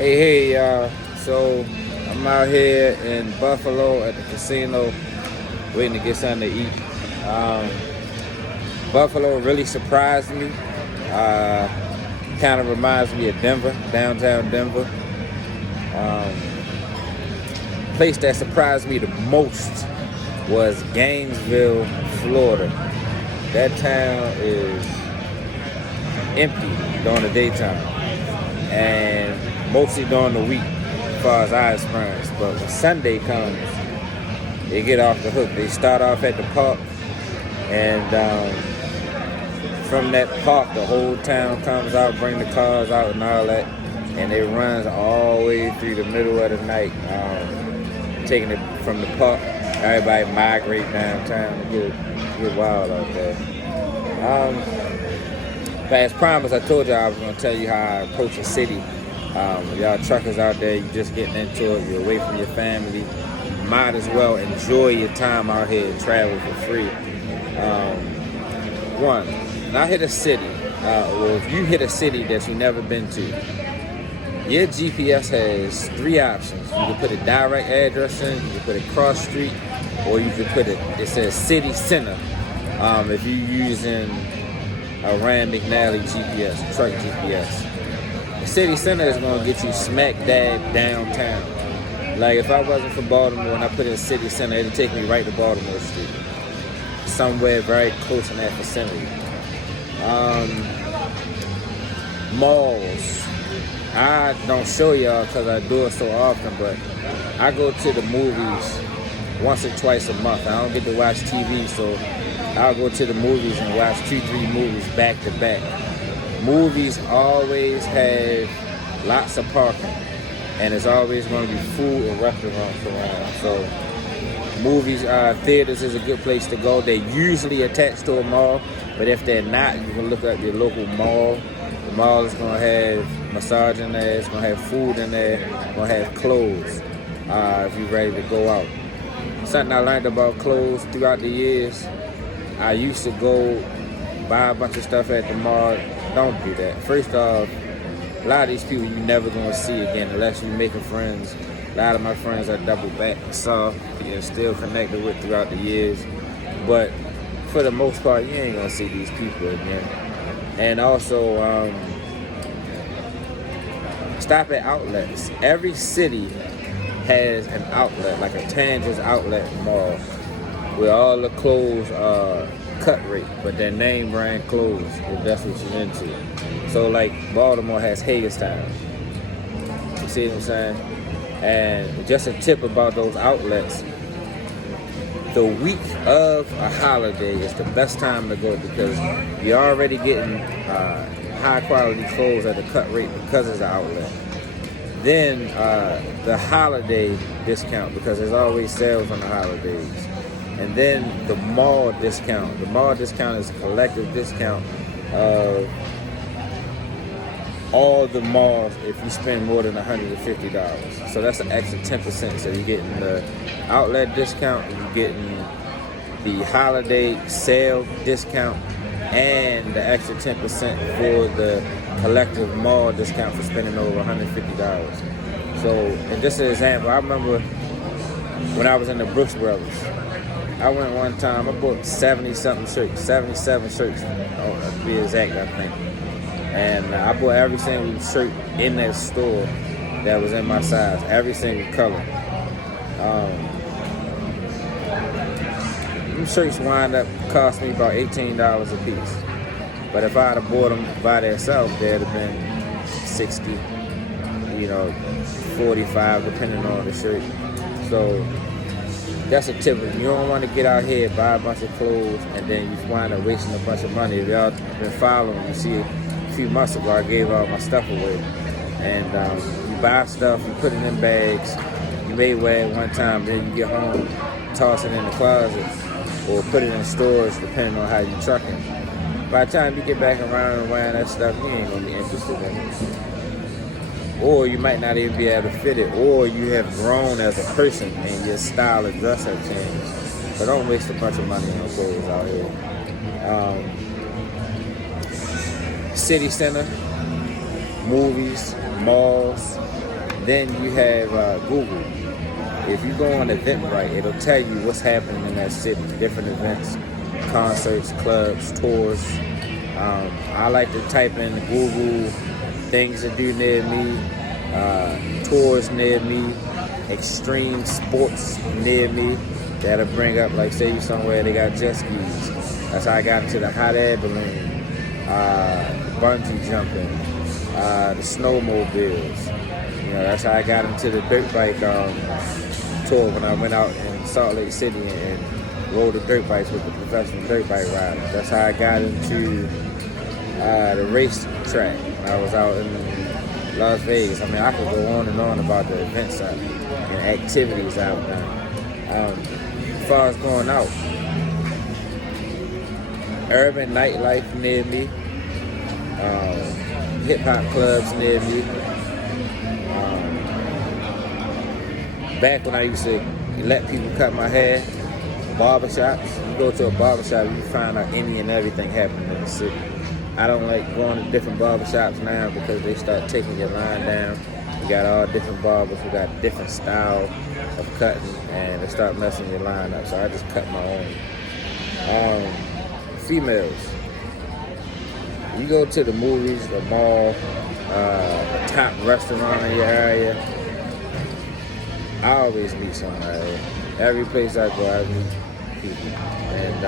Hey, y'all. So I'm out here in Buffalo at the casino waiting to get something to eat. Um, Buffalo really surprised me. Uh, kind of reminds me of Denver, downtown Denver. Um, Place that surprised me the most was Gainesville, Florida. That town is empty during the daytime and mostly during the week as far as I experience. But when Sunday comes, they get off the hook. They start off at the park, and from that park, the whole town comes out, bring the cars out and all that, and it runs all the way through the middle of the night, taking it from the park. Everybody migrate downtown and get wild out there. But as promised, I told y'all I was going to tell you how I approach a city. Y'all truckers out there, you just getting into it, you're away from your family. You might as well enjoy your time out here and travel for free. One, when I hit a city, or if you hit a city that you've never been to, your GPS has three options. You can put a direct address in, you can put a cross street, or you can put it says city center. If you're using a Rand McNally GPS, truck GPS. The city center is going to get you smack dab downtown. Like if I wasn't from Baltimore and I put in city center, it'd take me right to Baltimore Street. Somewhere very close in that vicinity. Malls. I don't show y'all because I do it so often, but I go to the movies once or twice a month. I don't get to watch TV, so I'll go to the movies and watch 2-3 movies back to back. Movies always have lots of parking, and there's always going to be food and restaurants around. So movies, theaters is a good place to go. They're usually attached to a mall, but if they're not, you can look up your local mall. The mall is going to have massage in there, it's going to have food in there, it's going to have clothes if you're ready to go out. Something I learned about clothes throughout the years, I used to go buy a bunch of stuff at the mall. Don't do that. First off, a lot of these people you never gonna see again unless you're making friends. A lot of my friends I double back and saw and still connected with throughout the years. But for the most part, you ain't gonna see these people again. And also, stop at outlets. Every city has an outlet, like a Tanger's outlet mall, where all the clothes are cut rate, but their name brand clothes, if that's what you're into. So like Baltimore has Hagerstown. You see what I'm saying? And just a tip about those outlets, the week of a holiday is the best time to go because you're already getting high quality clothes at a cut rate because it's an outlet. Then the holiday discount, because there's always sales on the holidays. And then the mall discount. The mall discount is a collective discount of all the malls if you spend more than $150. So that's an extra 10%. So you're getting the outlet discount, you're getting the holiday sale discount, and the extra 10% for the collective mall discount for spending over $150. So, and just an example, I remember when I was in the Brooks Brothers, I went one time, I bought 70-something shirts, 77 shirts, to be exact, I think. And I bought every single shirt in that store that was in my size, every single color. Them shirts wind up cost me about $18 a piece. But if I had bought them by themselves, they'd have been 60, 45, depending on the shirt. So that's a tip. You don't want to get out here, buy a bunch of clothes, and then you wind up wasting a bunch of money. If y'all been following, you see a few months ago I gave all my stuff away. And you buy stuff, you put it in bags, you may wear it one time, then you get home, toss it in the closet, or put it in stores depending on how you trucking. By the time you get back around and wearing that stuff, you ain't gonna be interested in it. Or you might not even be able to fit it, or you have grown as a person and your style of dress has changed. So don't waste a bunch of money on clothes out here. City center, movies, malls, Then you have Google. If you go on Eventbrite, it'll tell you what's happening in that city, different events, concerts, clubs, tours. I like to type in Google things to do near me, tours near me, extreme sports near me. That'll bring up, like, say you somewhere they got jet skis. That's how I got into the hot air balloon, bungee jumping, the snowmobiles. You know, that's how I got into the dirt bike tour when I went out in Salt Lake City and rode the dirt bikes with the professional dirt bike riders. That's how I got into the race track when I was out in Las Vegas. I mean, I could go on and on about the events and activities out there. As far as going out, urban nightlife near me, hip hop clubs near me. Back when I used to let people cut my hair, barbershops. You go to a barbershop, you find out any and everything happening in the city. I don't like going to different barbershops now because they start taking your line down. You got all different barbers who got different style of cutting, and they start messing your line up. So I just cut my own. Females. You go to the movies, the mall, the top restaurant in your area. I always meet somebody. Every place I go, I meet people. And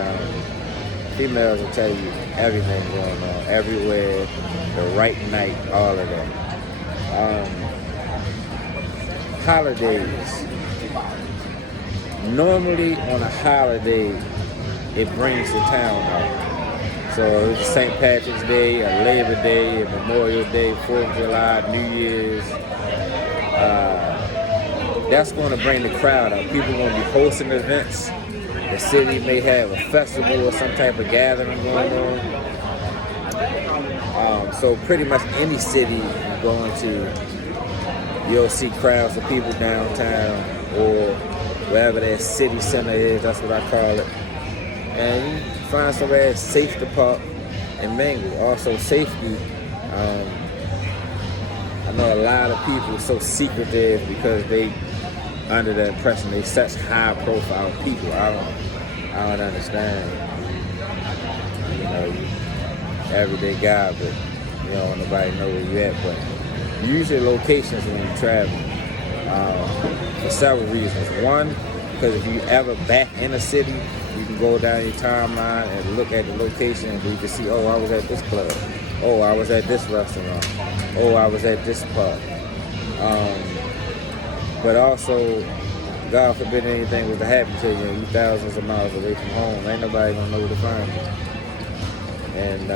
females will tell you everything going on, everywhere, the right night, all of that. Holidays. Normally on a holiday, it brings the town out. So it's St. Patrick's Day, a Labor Day, a Memorial Day, 4th of July, New Year's. That's going to bring the crowd out. People are going to be hosting events. The city may have a festival or some type of gathering going on. So pretty much any city you're going to, you'll see crowds of people downtown or wherever that city center is. That's what I call it. And you find somewhere it's safe to park and mingle. Also safety. I know a lot of people are so secretive because they under the impression they such high profile people. I don't understand. You know, you everyday guy, but you don't nobody know where you at. But usually locations when you travel for several reasons. One, because if you ever back in a city, you can go down your timeline and look at the location and you can see, oh, I was at this club. Oh, I was at this restaurant. Oh, I was at this park. But also, God forbid anything was to happen to you, and you thousands of miles away from home, ain't nobody gonna know where to find you. And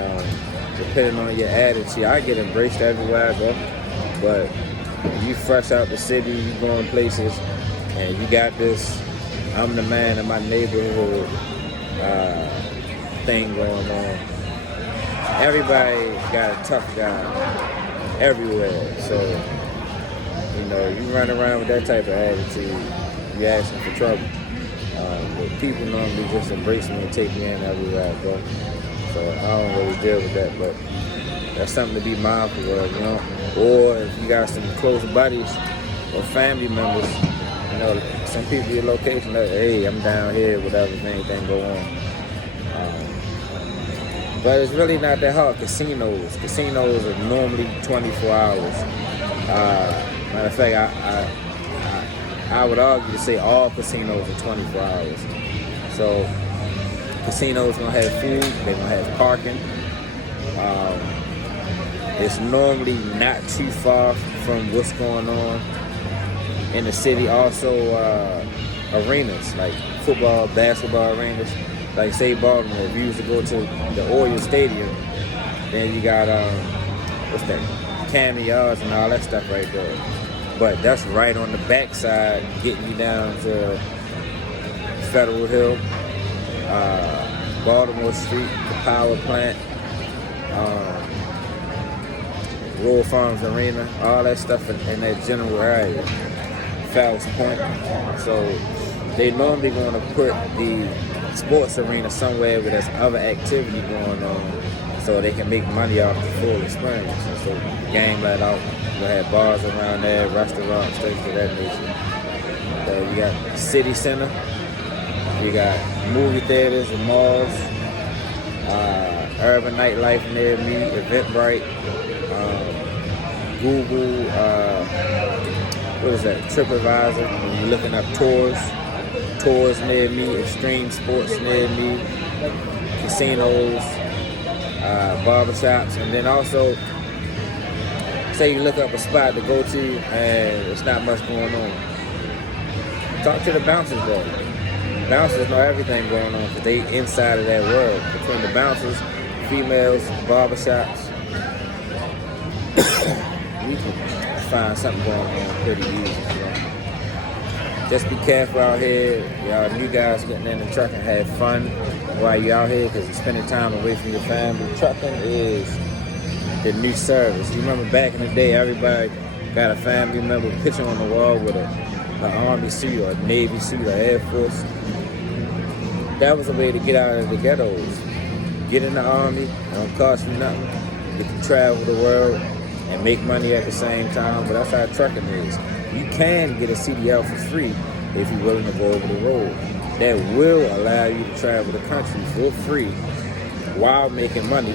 depending on your attitude, I get embraced everywhere I go, but when you fresh out the city, you going places, and you got this, I'm the man in my neighborhood thing going on. Everybody got a tough guy everywhere, so you know, you run around with that type of attitude, you asking for trouble. But people normally just embrace me and take me in everywhere I go. So I don't really deal with that, but that's something to be mindful of, you know. Or if you got some close buddies or family members, you know, some people your location, like, hey, I'm down here, whatever, if anything go on. But it's really not that hard. Casinos are normally 24 hours. Matter of fact, I would argue to say all casinos are 24 hours. So casinos gonna have food, they're gonna have parking. It's normally not too far from what's going on in the city. Also, arenas like football, basketball arenas. Like say Baltimore, if you used to go to the Oriole Stadium, then you got what's that? Camden Yards and all that stuff right there. But that's right on the backside, getting you down to Federal Hill, Baltimore Street, the power plant, Royal Farms Arena, all that stuff in that general area, Falls Point. So they normally going to put the sports arena somewhere where there's other activity going on, so they can make money off the full experience. And so gang let out. We had bars around there, restaurants, things of that nature. You got city center. You got movie theaters and malls. Urban nightlife near me, Eventbrite, Google, what is that? TripAdvisor. When you're looking up tours near me, extreme sports near me, casinos, barbershops, and then also say you look up a spot to go to and it's not much going on. Talk to the bouncers though. Bouncers know everything going on because they inside of that world. Between the bouncers, females, barbershops, you can find something going on pretty easy. So just be careful out here. Y'all new guys getting in the truck and have fun while you're out here because you're spending time away from your family. Trucking is the new service. You remember back in the day, everybody got a family member picture on the wall with an Army suit or a Navy suit or Air Force. That was a way to get out of the ghettos. Get in the Army, it don't cost you nothing. You can travel the world and make money at the same time, but that's how trucking is. You can get a CDL for free if you're willing to go over the road. That will allow you to travel the country for free while making money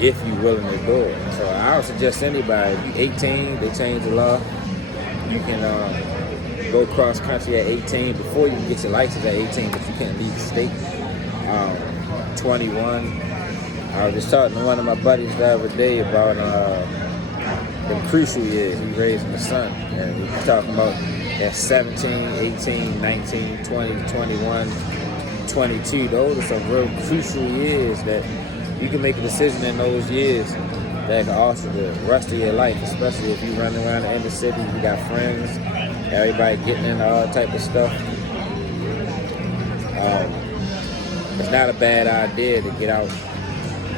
if you're willing to do it. So I would suggest anybody, if you're 18, they changed the law. You can go cross country at 18 before you can get your license at 18, but you can't leave the state. 21. I was just talking to one of my buddies the other day about the crucial years. He raising the son, and he was talking about at 17, 18, 19, 20, 21, 22. Those are some real crucial years that you can make a decision in those years that can alter the rest of your life, especially if you run around the inner city, you got friends, everybody getting into all type of stuff. It's not a bad idea to get out,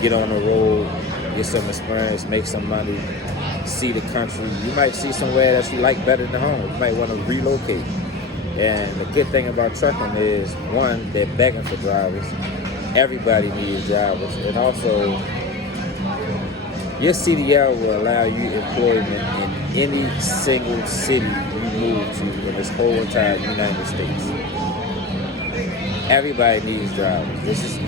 get on the road, get some experience, make some money, see the country. You might see somewhere that you like better than home. You might want to relocate. And the good thing about trucking is, one, they're begging for drivers. Everybody needs drivers. And also, your CDL will allow you employment in any single city you move to in this whole entire United States. Everybody needs drivers.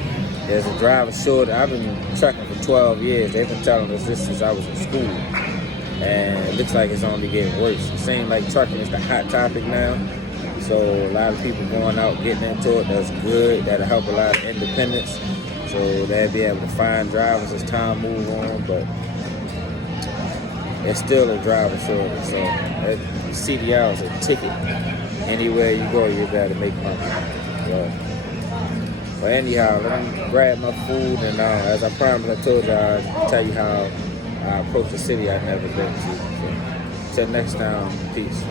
There's a driver shortage. I've been trucking for 12 years. They've been telling us this since I was in school. And it looks like it's only getting worse. It seems like trucking is the hot topic now. So a lot of people going out, getting into it. That's good. That'll help a lot of independence. So they'll be able to find drivers as time moves on. But it's still a driver shortage. So CDL is a ticket. Anywhere you go, you got to make money. But anyhow, let me grab my food, and as I promised, I told you I'll tell you how I approach the city I've never been to. So, till next time, peace.